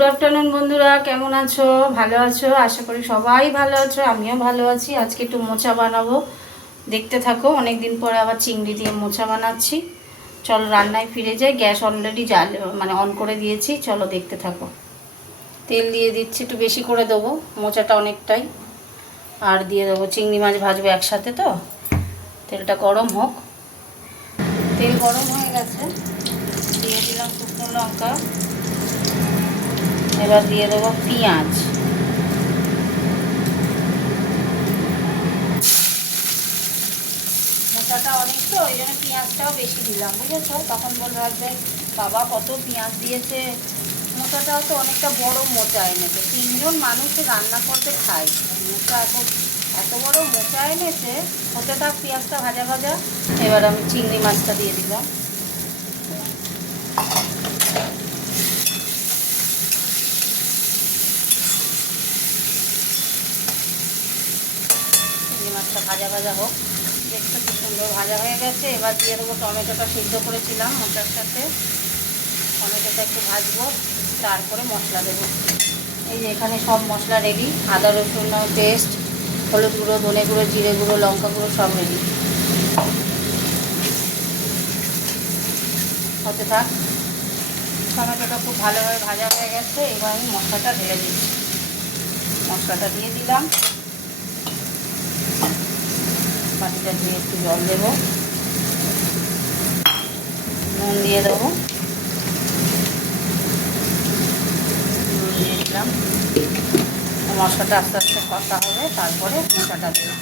Good afternoon বন্ধুরা, কেমন আছো? ভালো আছো? আশা করি সবাই ভালো আছো, আমিও ভালো আছি। আজকে একটু মোচা বানাবো, দেখতে থাকো। অনেক দিন পরে আবার চিংড়ি দিয়ে মোচা বানাচ্ছি। চলো রান্নায় ফিরে যাই। গ্যাস অলরেডি অন করে দিয়েছি। চলো দেখতে থাকো। তেল দিয়ে দিচ্ছি, একটু বেশি করে দেবো, মোচাটা অনেকটাই। আর দিয়ে দেবো চিংড়ি মাছ, ভাজবো একসাথে তো। তেলটা গরম হোক। তেল গরম হয়ে গেছে, দিয়ে দিলাম শুকনো লঙ্কা। এবার দিয়ে দেবো পেঁয়াজ। মোচাটা অনেক তো, ওই জন্য পেঁয়াজটাও বেশি দিলাম, বুঝেছো? তখন বলবে আসবে বাবা কত পেঁয়াজ দিয়েছে। মোচাটাও তো অনেকটা বড় মোচা এনেছে, 3জন মানুষ রান্না করতে খায়। মোচা এখন এত বড় মোচা এনেছে। হতে থাক, পেঁয়াজটা ভাজা ভাজা। এবার আমি চিংড়ি মাছটা দিয়ে দিলাম। চিংড়ি মাছটা ভাজা ভাজা হোক। দেখতে খুব সুন্দর ভাজা হয়ে গেছে। এবার দিয়ে দেবো টমেটোটা সিদ্ধ করেছিলাম মোচার সাথে। টমেটোটা একটু ভাজবো, তারপরে মশলা দেবো। এই যে এখানে সব মশলা রেডি। আদা রসুন পেস্ট, হলুদ গুঁড়ো, ধনে গুঁড়ো, জিরে গুঁড়ো, লঙ্কা গুঁড়ো সব রেডি। হতে থাক। টমেটোটা খুব ভালোভাবে ভাজা হয়ে গেছে। এবার আমি মশলাটা ঢেলে দিচ্ছি। মশলাটা দিয়ে দিলাম। বাটিটা দিয়ে একটু জল দেবো, নুন দিয়ে দেবো, নুন দিয়ে দিলাম। মশলাটা আস্তে আস্তে কষা হবে, তারপরে মোচাটা দেবো।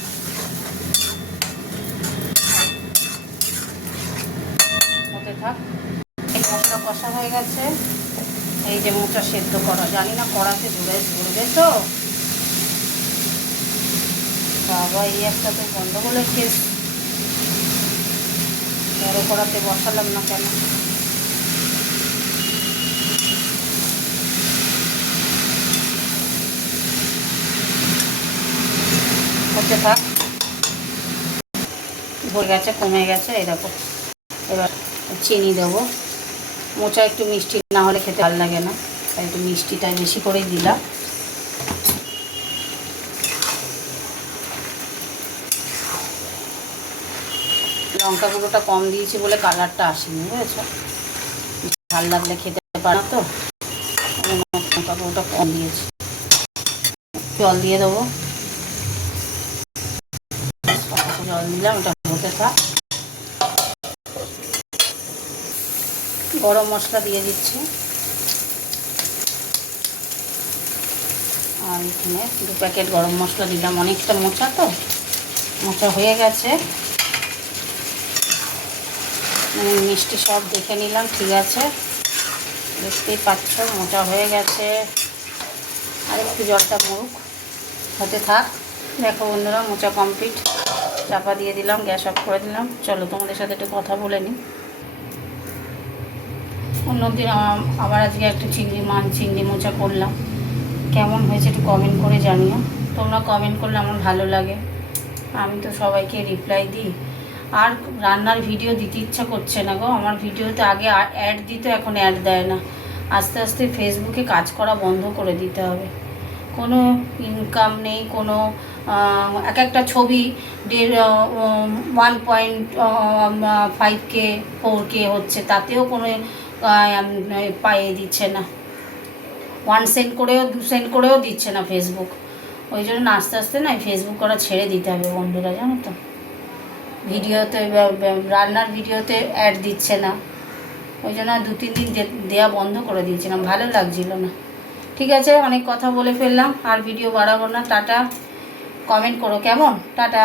হতে থাক। এই মশলা কষা হয়ে গেছে। এই যে মোচা সেদ্ধ করা, জানি না কড়াতে ধরবে তো। বাবা, এই একটা তো গন্ডগোলের কেস। বড় কড়াতে বসালাম না কেন? হতে থাক। হয়ে গেছে, কমে গেছে, এই দেখো। এবার চিনি দেবো। মোচা একটু মিষ্টি না হলে খেতে ভালো লাগে না, তাই একটু মিষ্টিটা বেশি করেই দিলাম। লঙ্কা গুঁড়োটা কম দিয়েছি বলে কালারটা আসেনি, বুঝেছো? ভাল লাগলে খেতে পারো তো, লঙ্কা গুঁড়োটা কম দিয়েছি। জল দিয়ে দেবো। জল দিলাম, এটা হতে থাক। গরম মশলা দিয়ে দিচ্ছি। আর এখানে 2 প্যাকেট গরম মশলা দিলাম। অনেকটা মোচা তো, মোচা হয়ে গেছে। মিষ্টি সব দেখে নিলাম, ঠিক আছে। দেখতেই পাচ্ছ মোচা হয়ে গেছে। আর একটু জলটা মরুক, হতে থাক। দেখো বন্ধুরা, মোচা কমপ্লিট। চাপা দিয়ে দিলাম, গ্যাস অফ করে দিলাম। চলো তোমাদের সাথে একটু কথা বলে নিই। অন্যদিন আবার আজকে একটা চিংড়ি মোচা করলাম। কেমন হয়েছে একটু কমেন্ট করে জানিও। তোমরা কমেন্ট করলে আমার ভালো লাগে। আমি তো সবাইকে রিপ্লাই দিই। আর রান্নার ভিডিও দিতে ইচ্ছা করছে না গো। আমার ভিডিওতে আগে অ্যাড দিত, এখন অ্যাড দেয় না। আস্তে আস্তে ফেসবুকে কাজ করা বন্ধ করে দিতে হবে। কোনো ইনকাম নেই, কোনো একটা ছবি 1.5K 4K হচ্ছে, তাতেও কোনো পাইয়ে দিচ্ছে না। 1 সেন্ট করেও 2 সেন্ট করেও দিচ্ছে না ফেসবুক। ওই জন্য আস্তে আস্তে না ফেসবুক করা ছেড়ে দিতে হবে বন্ধুরা, জানো তো। ভিডিওতে, রান্নার ভিডিওতে অ্যাড দিচ্ছে না। ওই জন্য 2-3 দিন দেওয়া বন্ধ করে দিয়েছিলাম, ভালো লাগছিল না। ঠিক আছে, অনেক কথা বলে ফেললাম, আর ভিডিও বাড়াবো না। টাটা। কমেন্ট করো কেমন। টাটা।